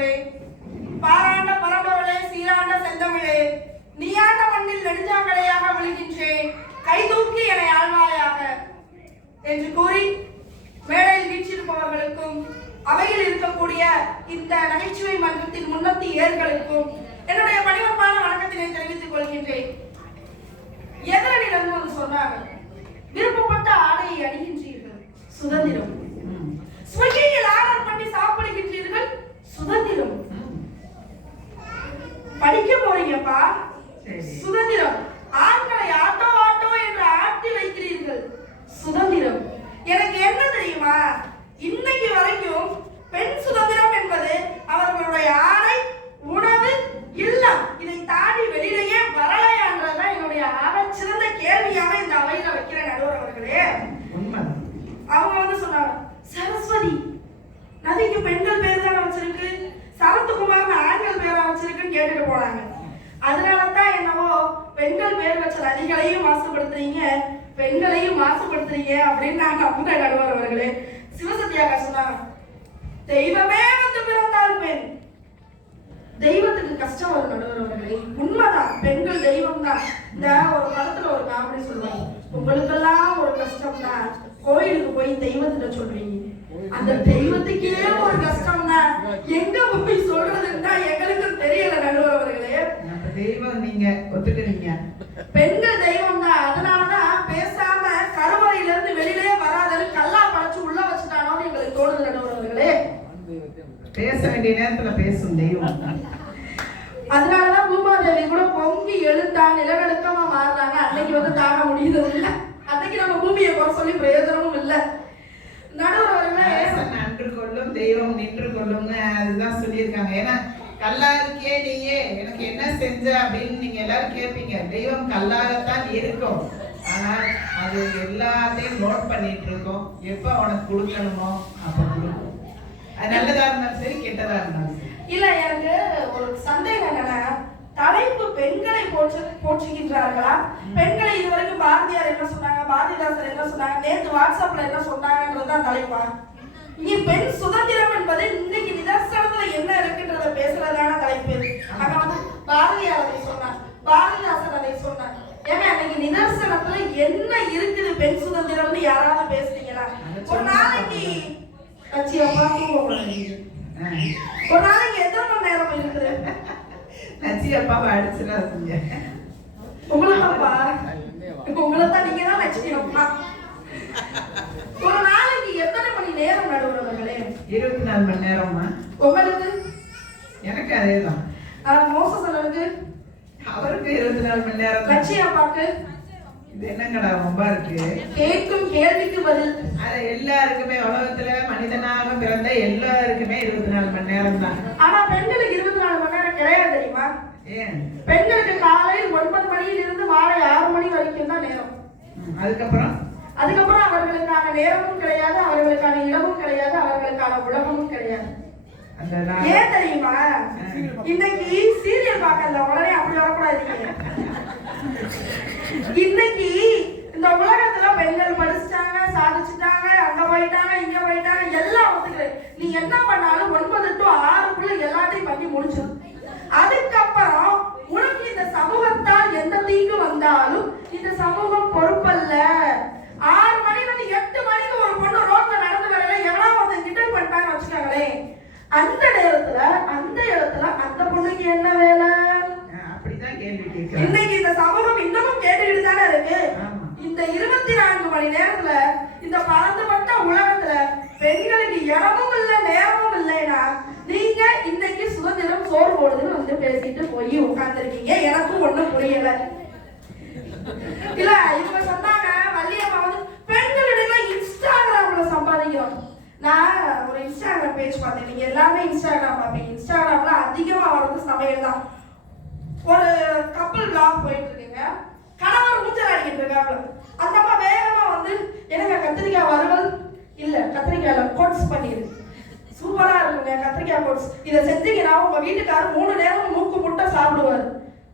போன்றே, பாராண்ட பரம்பொருளே சீராண்ட செந்தமிழே, நீயாண்ட மண்ணில் நெடுஞ்சாங்கடையாக விழுகின்றேன், கைதூக்கி என்னை ஆழ்வாயாக என்று கூறி மேடையில் வீற்றிருப்பவர்களுக்கும் அவையில் இருக்கக்கூடிய இந்த நகைச்சுவை மன்றத்தின் முன்னத்தி ஏர்களுக்கும் என்னுடைய பணிவன்பான வணக்கத்தினை தெரிவித்துக் கொள்கின்றேன். எதிரணியிலிருந்து வந்து சொன்னாங்க, விருப்பப்பட்ட ஆடையை அணிகின்றீர்கள், சுதந்திரம். ஸ்விக்கியில் ஆர்டர் பண்ணி சாப்பிடுகின்றீர்கள், சுதந்திரம். படிக்க போறீங்கப்பா, சுதந்திரம். ஆண்களை ஆட்டோ ஆட்டோ என்று ஆட்டி வைக்கிறீர்கள், சுதந்திரம். எனக்கு என்ன தெரியுமா, இன்னைக்கு வரைக்கும் பெண் சுதந்திரம் என்பது அவர்களுடைய ஆடை, உணவு, இல்லம், இதை தாண்டி வெளியிலேயே வரலையான்றதுதான் என்னுடைய சிறந்த கேள்வியாக இந்த அவையில வைக்கிற நடுவர் அவர்களே. அவங்க வந்து சொன்னாங்க, சரஸ்வதி நதிக்கு பெண்கள் பேர் தானே வச்சிருக்கு, சரத்குமார் ஆண்கள் பேரை வச்சிருக்குன்னு கேட்டுட்டு போனாங்க. அதனாலதான் என்னவோ பெண்கள் பேர் வச்ச நதிகளையும் மாசுபடுத்துறீங்க, பெண்களையும் மாசுபடுத்துறீங்க அப்படின்னு நான் நம்புற நடுவர் அவர்களே. சிவசத்தியாக சொன்னாங்க, தெய்வமே வந்து பிறந்தால் பெண், தெய்வத்துக்கு கஷ்டம் வரும் நடுவர் அவர்களே. உண்மைதான், பெண்கள் தெய்வம் தான். இந்த ஒரு படத்துல ஒரு காமெடி சொல்லுவாங்க, உங்களுக்கெல்லாம் ஒரு கஷ்டம்னா கோயிலுக்கு போய் தெய்வத்திட்ட சொல்றீங்க, அந்த தெய்வத்துக்கே ஒரு கஷ்டம்னா எங்க போய் சொல்றதுன்னா எங்களுக்கு தெரியல நடுவர் அவர்களே. தெய்வம் நீங்க ஒத்துக்கிறீங்க, பெண்கள் தெய்வம் தான். அதனாலதான் பேசாம கருவறையில இருந்து வெளியிலே வராதன்னு கல்லா படைச்சு உள்ள வச்சுட்டானோன்னு எங்களுக்கு தோணுது நடுவர் அவர்களே. பேச வேண்டிய நேரத்துல பேசும் தெய்வம். அதனாலதான் பூமாதேவி கூட பொங்கி எழுந்தா நிலநடுக்கமா மாறுறாங்க. அன்னைக்கு வந்து தாங்க முடியுது இல்ல, அன்னைக்கு நம்ம பூமியை குறை சொல்லி பிரயோஜனமும் இல்ல நடுவர் அவர்களே. நன்று கொள்ளும் தெய்வம் நின்று கொள்ளும்னு அதுதான் சொல்லியிருக்காங்க. ஏன்னா கல்லா இருக்கே நீயே எனக்கு என்ன செஞ்ச அப்படின்னு நீங்க எல்லாரும் கேட்பீங்க. தெய்வம் கல்லாகத்தான் இருக்கும், ஆனால் அது எல்லாத்தையும் நோட் பண்ணிட்டு இருக்கோம். எப்ப உனக்கு கொடுக்கணுமோ அப்ப கொடுக்கும். அது நல்லதா இருந்தாலும் சரி, கெட்டதா இருந்தாலும் சரி. இல்ல, எனக்கு ஒரு சந்தேகம் என்னன்னா, தலைப்பு பெண்களை போற்றுகின்றார்களா, பெண்களை இதுவரைக்கும் பாரதியார் என்ன சொன்னாங்க, பாரதிதாசன் என்ன சொன்னாங்க, நேற்று வாட்ஸ்அப்ல என்ன சொன்னாங்கன்றதுதான் தலைப்பா? நீ பெண் சுதந்திரம் என்பது இன்னைக்கு நிதர்சனத்துல என்ன இருக்குன்றத பேசுறதான தலைப்பு. அங்க வந்து பாரதியார் அதை சொன்னார், பாரதிதாசன் அதை சொன்னார். ஏன்னா அன்னைக்கு நிதர்சனத்துல என்ன இருக்குது பெண் சுதந்திரம்னு யாராவது பேசுறீங்களா? ஒரு நாளைக்கு கட்சியப்பா தூங்க, ஒரு நாளைக்கு எத்தனை மணி நேரம் இருக்குது? நச்சியப்பாவை அடிச்சிடாதீங்க. உங்களுக்குப்பா, உங்களைத்தான் நீங்க தான் நச்சியப்பா. ஒரு நாளைக்கு எத்தனை மணி நேரம் நடுவுறவர்களே? 24 மணி நேரமா? உங்களுக்கு? எனக்கு அதேதான். மோசசலனுக்கு அவருக்கு 24 மணி நேரம். நச்சியப்பாக்கு இது என்னங்கடா ரொம்ப இருக்கு? கேட்கும் கேள்விக்கு பதில். அது எல்லாருக்குமே உலகத்துல மனிதனாக பிறந்த எல்லாருக்குமே 24 மணி நேரம் தான். ஆனா பெண்களுக்கு 24 மணி நேரம் கிடையாது தெரியுமா? ஏன்? பெண்களுக்கு காலை 9 மணியிலிருந்து மாலை 6 மணி வரைக்கும் தான் நேரம். அதுக்கப்புறம் அவர்களுக்கான நேரமும் கிடையாது, அவர்களுக்கான இடமும் கிடையாது, அவர்களுக்கான உலகமும் கிடையாது. ஏன் தெரியுமா? இன்னைக்கு சீரியல் பார்க்கல உடனே அப்படி வரக்கூடாது. இன்னைக்கு இந்த உலகத்துல பெண்கள் படிச்சுட்டாங்க, சாதிச்சுட்டாங்க, அங்க போயிட்டாங்க, இங்க போயிட்டாங்க, எல்லாம் ஒத்துக்கிறேன். நீ என்ன பண்ணாலும் 9 to 6 எல்லாத்தையும் பண்ணி முடிச்சிடும். அதுக்கப்புறம் உனக்கு இந்த சமூகத்தால் எந்த தீங்கு வந்தாலும் இந்த சமூகம் பொறுப்பல்ல. 6 மணிக்கு 8 மணிக்கு ஒரு பொண்ணு ரோட்ல நடந்து வரல, எவ்வளவு ஒருத்தன் கிண்டல் பண்ணிட்டாங்க வச்சுக்காங்களே, அந்த நேரத்துல அந்த இடத்துல அந்த பொண்ணுக்கு என்ன வேலை? அப்படிதான் கேள்வி கேட்க. இன்னைக்கு இந்த சமூகம் இன்னமும் கேட்டுக்கிட்டு தானே இருக்கு. இந்த 24 மணி நேரத்துல இந்த பரந்துபட்ட உலகத்துல பெண்களுக்கு இடமும் இல்லை, நேரமும் இல்லைன்னா நீங்க இன்னைக்கு சுதந்திரம் சோறு போடுதுன்னு வந்து பேசிட்டு போய் உட்கார்ந்துருக்கீங்க. எனக்கும் ஒண்ணும் புரியல. இல்ல இவங்க சொன்னாங்க, வள்ளியம்மா வந்து பெண்களிடையே இன்ஸ்டாகிராம்ல சம்பாதிக்கிறோம். நான் ஒரு இன்ஸ்டாகிராம் பேஜ் பார்த்தேன். நீங்க எல்லாமே இன்ஸ்டாகிராம் பார்ப்பீங்க. இன்ஸ்டாகிராம்ல அதிகமா வர்றது சமையல் தான். ஒரு கப்பல் பிளாக் போயிட்டு இருக்குங்க, கணவர் மூச்சல் அடிக்கிட்டு இருக்காங்க. அந்த அம்மா வேகமா வந்து எனக்கு கத்திரிக்காய் வறுவல் இல்ல, கத்திரிக்காயில கோட்ஸ் பண்ணிடு, சூப்பரா இருக்குங்க கத்திரிக்காய் கோட்ஸ், இதை செஞ்சீங்கன்னா உங்க வீட்டுக்காரர் 3 நேரம் மூக்கு முட்டை சாப்பிடுவாரு.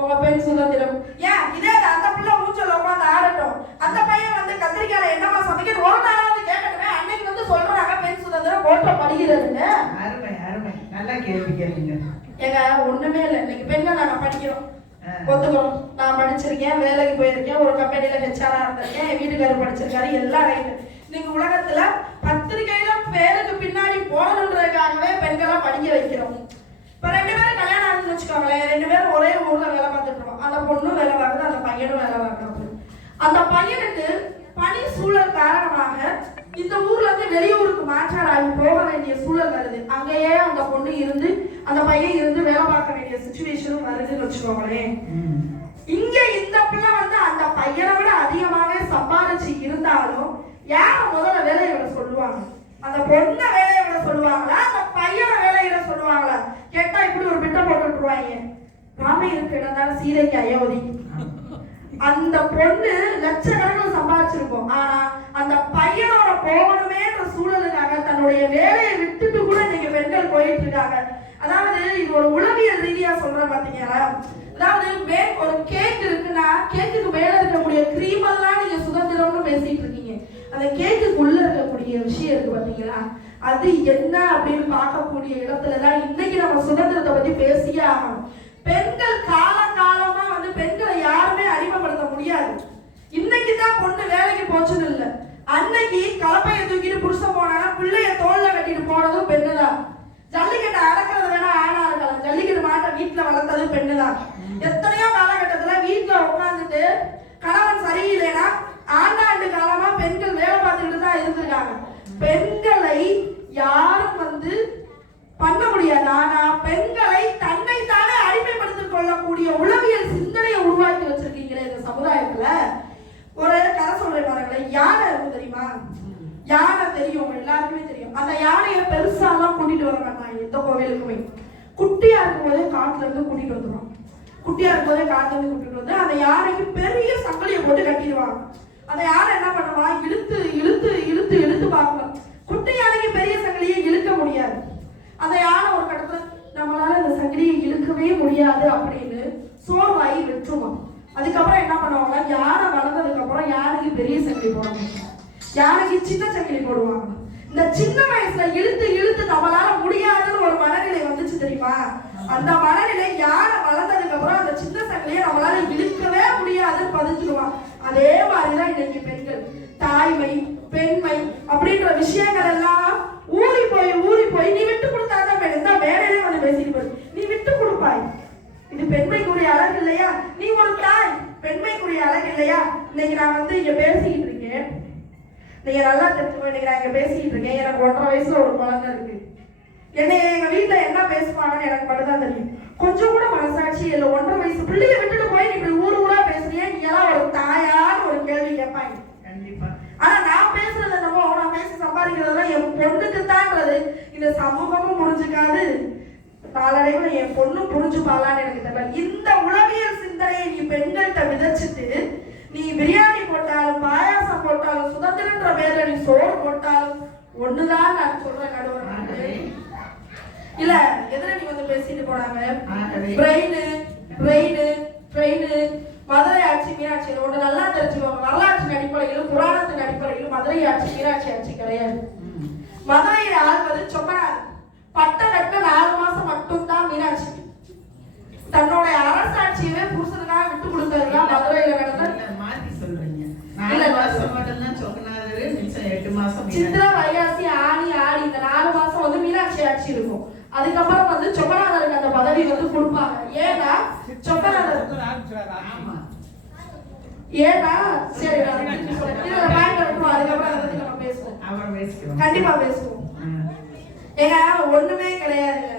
உங்க பெண் சுதந்திரம். ஏன் இதே அந்த பிள்ளை மூச்சல் உட்காந்து ஆடட்டும், அந்த பையன் வந்து கத்திரிக்காயில என்னமா சமைக்கணும் ஒரு நாளாவது கேட்கணுமே. அன்னைக்கு வந்து சொல்றாங்க பெண் சுதந்திரம் போற்றப்படுகிறதுன்னு. அருமை அருமை. நல்லா கேள்வி கேளுங்க. ஏங்க ஒண்ணுமே இல்லை, இன்னைக்கு பெண்கள் நாங்க படிக்கிறோம், ஒத்துக்கிறோம். நான் படிச்சிருக்கேன், வேலைக்கு போயிருக்கேன், ஒரு கம்பெனில ஹெச்ஆரா இருந்திருக்கேன், என் வீட்டுக்காரர் படிச்சிருக்காரு, எல்லாம் ரைட்டு. இன்னைக்கு உலகத்துல பத்திரிகையில பேருக்கு பின்னாடி போடணுன்றதுக்காகவே பெண்களா படிக்க வைக்கிறோம். இப்ப 2 பேரும் கல்யாணம் ஆகுதுன்னு வச்சுக்கோங்களேன், 2 பேரும் ஒரே ஊர்ல வேலை பார்த்துட்டு இருக்கோம். அந்த பொண்ணும் வேலை பார்க்குது, அந்த பையனும் வேலை பார்க்குறாங்க. அந்த பையனுக்கு பணி சூழல் காரணமாக இந்த ஊர்ல இருந்து வெளியூருக்கு மாற்றாராகி போக வேண்டிய சூழல் வருது. அங்கேயே அந்த பொண்ணு இருந்து அந்த பையன் இருந்து வேலை பார்க்க வேண்டிய சிச்சுவேஷனும் வருதுன்னு வச்சுக்கோங்களேன். இங்க இந்த பிள்ளை வந்து அந்த பையனை விட அதிகமாவே சம்பாதிச்சு இருந்தாலும் யார முதல்ல வேலையை விட சொல்லுவாங்க? அந்த பொண்ணை வேலையை விட சொல்லுவாங்களா, அந்த பையனை வேலையை விட சொல்லுவாங்களா? கேட்டா இப்படி ஒரு பிட்டை போட்டு விட்டுருவாங்க, ராமையருக்கு இடம்தான் சீதைக்கு அயோத்தி. அந்த பொண்ணு லட்சக்கணக்கில் சம்பாதிச்சிருக்கும், ஆனா அந்த பையனோட போகணுமேன்ற சூழலுக்காக தன்னுடைய வேலையை விட்டுட்டு கூட இன்னைக்கு பெண்கள் போயிட்டு இருக்காங்க. அதாவது இது ஒரு உளவியல் ரீதியா சொல்றேன் பாத்தீங்களா? அதாவது ஒரு கேக் இருக்குன்னா கேக்குக்கு மேல இருக்கக்கூடிய கிரீம் எல்லாம் நீங்க சுதந்திரம்னு பேசிட்டு இருக்கீங்க, அந்த கேக்குக்குள்ள இருக்கக்கூடிய விஷயம் இருக்கு பாத்தீங்களா, அது என்ன அப்படின்னு பார்க்கக்கூடிய இடத்துலதான் இன்னைக்கு நம்ம சுதந்திரத்தை பத்தி பேசியே ஆகணும். பெண்கள் காலகாலமா வந்து பெண்களை யாருமே அறிமுகப்படுத்த முடியாது. இன்னைக்கு தான் பொண்ணு வேலைக்கு போச்சுன்னு இல்லை, அன்னைக்கு கலப்பையை தூக்கிட்டு புருஷன் போனா பிள்ளைய தோல்ல கட்டிட்டு போனதும் பெண்ணுதான். ஜல்லிக்கட்டை அடக்கிறது வேணா ஆணா இருக்கலாம், ஜல்லிக்கட்டு மாட்டை வீட்டுல வளர்த்தது பெண்ணுதான். எத்தனையோ காலகட்டத்துல வீட்டுல உட்காந்துட்டு கணவன் சரியில்லைன்னா ஆண்டாண்டு காலமா பெண்கள் வேலை பார்த்துக்கிட்டு தான் இருந்திருக்காங்க. பெண்களை யாரும் வந்து பண்ண முடியாது, ஆனா பெண்களை தன்னை தானே அடிமைப்படுத்திக் கொள்ளக்கூடிய உளவியல் சிந்தனையை உருவாக்கி வச்சிருக்கீங்களே இந்த சமுதாயத்துல. ஒரு கதை சொல்றேன் பாருங்களேன். யானை இருக்கு தெரியுமா? யானை தெரியும், எல்லாருக்குமே தெரியும். அந்த யானையை பெருசாலாம் கூட்டிட்டு வர மாட்டாங்க எந்த கோவிலுக்குமே. குட்டியா இருக்கும் போதே காட்டுல இருந்து கூட்டிட்டு வந்துடும். குட்டியா இருக்கும் போதே காட்டுல இருந்து கூட்டிட்டு வந்து அந்த யானைக்கு பெரிய சங்கிலியை போட்டு கட்டிடுவாங்க. அந்த யானை என்ன பண்ணுவா, இழுத்து இழுத்து இழுத்து இழுத்து பார்க்கணும். குட்டி யானைக்கு பெரிய சங்கிலியை இழுக்க முடியாது. அந்த யானை ஒரு கட்டத்துல நம்மளால இந்த சங்கிலியை இழுக்கவே முடியாது அப்படின்னு சோர்வாயி விட்டுருவோம். அதுக்கப்புறம் என்ன பண்ணுவாங்க, யானை வளர்ந்ததுக்கு அப்புறம் யானைக்கு பெரிய சங்கிலி போடுவாங்க, யானைக்கு சின்ன சங்கிலி போடுவாங்க. இந்த சின்ன வயசுல இழுத்து இழுத்து நம்மளால முடியாதுன்னு ஒரு மனநிலை வந்துச்சு தெரியுமா? அந்த மனநிலை யானை வளர்ந்ததுக்கு அப்புறம் அந்த சின்ன சங்கிலியை நம்மளால இழுக்கவே முடியாதுன்னு பதிஞ்சிருவாங்க. அதே மாதிரிதான் இன்னைக்கு பெண்கள் தாய்மை பெண்மை அப்படின்ற விஷயங்கள் எல்லாம் ஊறி போய் நீ விட்டு கொடுத்தாதான் எந்த வேலையிலே வந்து பேசிட்டு போய் நீ விட்டு கொடுப்பாய். இது பெண்மைக்குரிய அழகு இல்லையா? நீ ஒரு தாய், பெண்மைக்குரிய அழகு இல்லையா? இன்னைக்கு நான் வந்து இங்க பேசிக்கிட்டு இருக்கேன், நீங்க நல்லா தெரிஞ்சுக்கோ. இன்னைக்கு நான் இங்க பேசிக்கிட்டு இருக்கேன், எனக்கு 1.5 வயசுல ஒரு குழந்தை இருக்கு. என்னை எங்க வீட்டுல என்ன பேசுவாங்கன்னு எனக்கு மட்டும்தான் தெரியும். கொஞ்சம் கூட மனசாட்சி இல்லை. 1.5 வயசு பிள்ளைய விட்டுட்டு போய் நீ இப்படி ஊரா பேசுறியா, நீ எல்லாம் ஒரு தாயான்னு ஒரு கேள்வி கேட்பாங்க கண்டிப்பா. ஆனா நான் பேசுறது என்னமோ நான் பேசி சம்பாதிக்கிறதெல்லாம் என் பொண்ணுக்கு தான்றது இந்த சமூகமும் புரிஞ்சுக்காது, நாளடைவில் என் பொண்ணு புரிஞ்சுப்பாளான்னு எனக்கு தெரியல. இந்த உளவியல் சிந்தனையை நீ பெண்கள்கிட்ட விதைச்சிட்டு நீ பிரியாணி போட்டாலும் பாயாசம் போட்டாலும் சுதந்திரன்ற பேர்ல நீ சோறு போட்டாலும் ஒண்ணுதான் நான் சொல்றேன். நடுவர் இல்ல எதிர நீ வந்து பேசிட்டு போனாங்க மதுரை ஆட்சி மீனாட்சி. ஒன்று நல்லா தெரிஞ்சுக்கோங்க, வரலாற்றின் அடிப்படையிலும் புராணத்தின் அடிப்படையிலும் மதுரை ஆட்சி மீனாட்சி ஆட்சி கிடையாது. மதுரையை ஆள்வது சொக்கநாதர். பட்டம் கட்ட 4 மாசம் மட்டும்தான் மீனாட்சி. தன்னோட அரசாட்சியவே புருஷனுக்காக விட்டு கொடுத்ததுதான் மதுரையில நடந்த. மாத்தி சொல்றீங்க, 4 மாசம் மட்டும்தான் சொக்கநாதர், மிச்சம் 8 மாசம் சித்திரை வைகாசி ஆடி இந்த 4 மாசம் வந்து மீனாட்சி ஆட்சி இருக்கும். அதுக்கப்புறம் வந்து சொக்கநாதருக்கு அந்த பதவி வந்து கொடுப்பாங்க. ஏன்னா சொக்கநாதர் சரி அதுக்கப்புறம் அதை பத்தி நம்ம பேசுவோம், கண்டிப்பா பேசுவோம். ஏன்னா ஒண்ணுமே கிடையாதுங்க.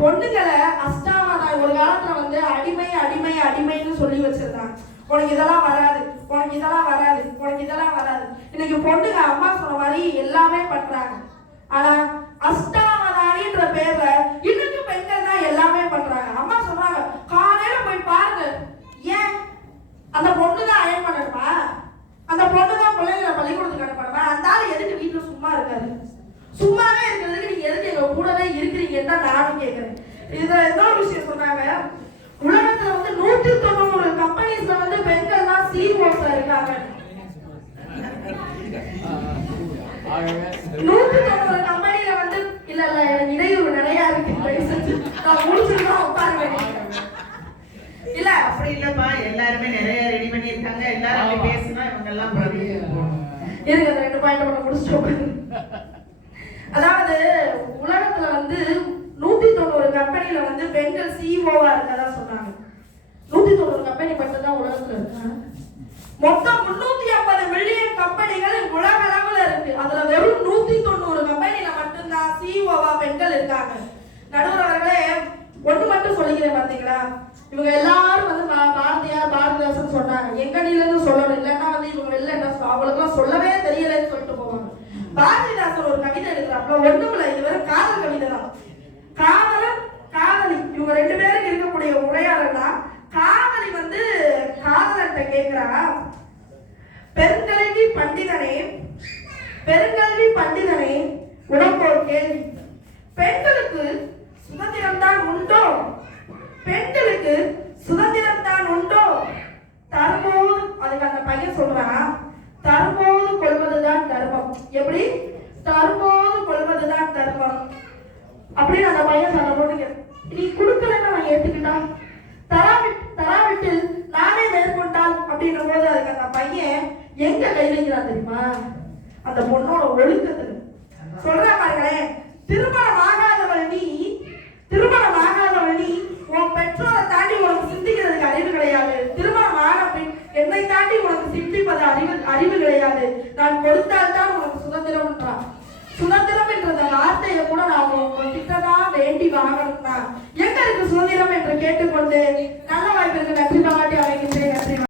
பொண்ணுங்களை அஷ்டாவதாரம் ஒரு காலத்துல வந்து அடிமை அடிமை அடிமைன்னு சொல்லி வச்சிருந்தாங்க. உனக்கு இதெல்லாம் வராது, உனக்கு இதெல்லாம் வராது, உனக்கு இதெல்லாம் வராது. இன்னைக்கு பொண்ணுங்க அம்மா சொன்ன மாதிரி எல்லாமே பண்றாங்க. ஆனா அஷ்டாவதாரின்ற பேர்ல இன்னைக்கு பெண்கள் தான் எல்லாமே பண்றாங்க. அம்மா சொல்றாங்க காலையில போய் பாருங்க, ஏன் அந்த பொண்ணுதான் அயன் பண்ணணுமா, அந்த பொண்ணுதான் பிள்ளைங்களை பள்ளிக்கூடத்துக்கு அனுப்பணுமா, அந்த ஆள் எதுக்கு வீட்டுல சும்மா இருக்காது, சும்மாவே இருக்கிறதுக்கு நீங்க எதுக்கு எங்க கூடவே இருக்கிறீங்கன்னு தான் நானும் கேட்கிறேன். இதுல இன்னொரு விஷயம் சொன்னாங்க, உலகத்துல வந்து 190 கம்பெனிஸ்ல வந்து பெண்கள் தான் சிஇஓஸா இருக்காங்க. 190 கம்பெனில வந்து இல்ல எனக்கு இடையூறு நிறைய நான் முடிச்சுதான் உட்கார வேண்டியது. இல்ல அப்படி இல்லப்பா, எல்லாருமே நிறைய ரெடி பண்ணிருக்காங்க. எல்லாரும் அப்படி பேசினா இவங்க எல்லாம் இருங்க, 2 பாயிண்ட் மட்டும் முடிச்சுட்டு. அதாவது உலகத்துல வந்து 190 கம்பெனில வந்து பெண்கள் சிஇஓவா இருக்கதா சொன்னாங்க. 190 கம்பெனி மட்டும் தான் உலகத்துல இருக்கு. மொத்தம் 350 மில்லியன் கம்பெனிகள் உலக அளவுல இருக்கு. அதுல வெறும் 190 கம்பெனில மட்டும்தான் சிஇஓவா பெண்கள் இருக்காங்க. நடுவர் அவர்களே, ஒண்ணு மட்டும் சொல்லிக்கிறேன் பாத்தீங்களா, இவங்க எல்லாரும் வந்து பாரதியார் பாரதிதாசன் சொன்னாங்க. எங்கடியில இருந்து சொல்லணும், இல்லைன்னா வந்து இவங்க வெளில என்ன அவங்களுக்குலாம் சொல்லவே தெரியலன்னு சொல்லிட்டு போவாங்க. பாரதிதாசன் ஒரு கவிதை எழுதுறாப்புல, ஒண்ணுமில்ல, இது வெறும் காதல் கவிதை தான். காதலன் காதலி இவங்க 2 பேருக்கு இருக்கக்கூடிய உரையாடல்னா, காதலி வந்து காதலன்ட்ட கேட்கிறா, பெருங்கல்வி பண்டிதனே பெருங்கல்வி பண்டிதனே, உனக்கு ஒரு கேள்வி. பெண்களுக்கு சுதந்திரம் தான் உண்டோ? பெண்களுக்கு சுதந்திரம் தான் உண்டோ? தரும்போது, அதுக்கு அந்த பையன் சொல்றான், தரும்போது கொள்வதுதான் தர்மம். எப்படி? தரும்போது கொள்வதுதான் தர்மம் அப்படின்னு அந்த பையன் சொல்ல போட்டுங்க. நீ கொடுக்கலன்னா நான் ஏத்துக்கிட்டா, தராவிட்டு நானே மேற்கொண்டால் அப்படின்ற போது அதுக்கு அந்த பையன் எங்க கை வைக்கிறான் தெரியுமா? அந்த பொண்ணோட ஒழுக்கத்துல சொல்ற பாருங்களேன். திருமணம் ஆகாதவள் நீ உன் பெற்றோரை தாண்டி உனக்கு சிந்திக்கிறதுக்கு அறிவு கிடையாது. திருமணம் ஆன பின் என்னை தாண்டி உனக்கு சிந்திப்பது அறிவு கிடையாது. நான் கொடுத்தால்தான் உனக்கு சுதந்திரம். சுதந்திரம் என்ற வார்த்தையை கூட நான் உங்ககிட்டதான் வேண்டி வாங்கணும்னா எங்க இருக்கு சுதந்திரம் என்று கேட்டுக்கொண்டு நல்ல வாய்ப்பிற்கு நன்றி பாராட்டி அமைகின்றேன். நன்றி.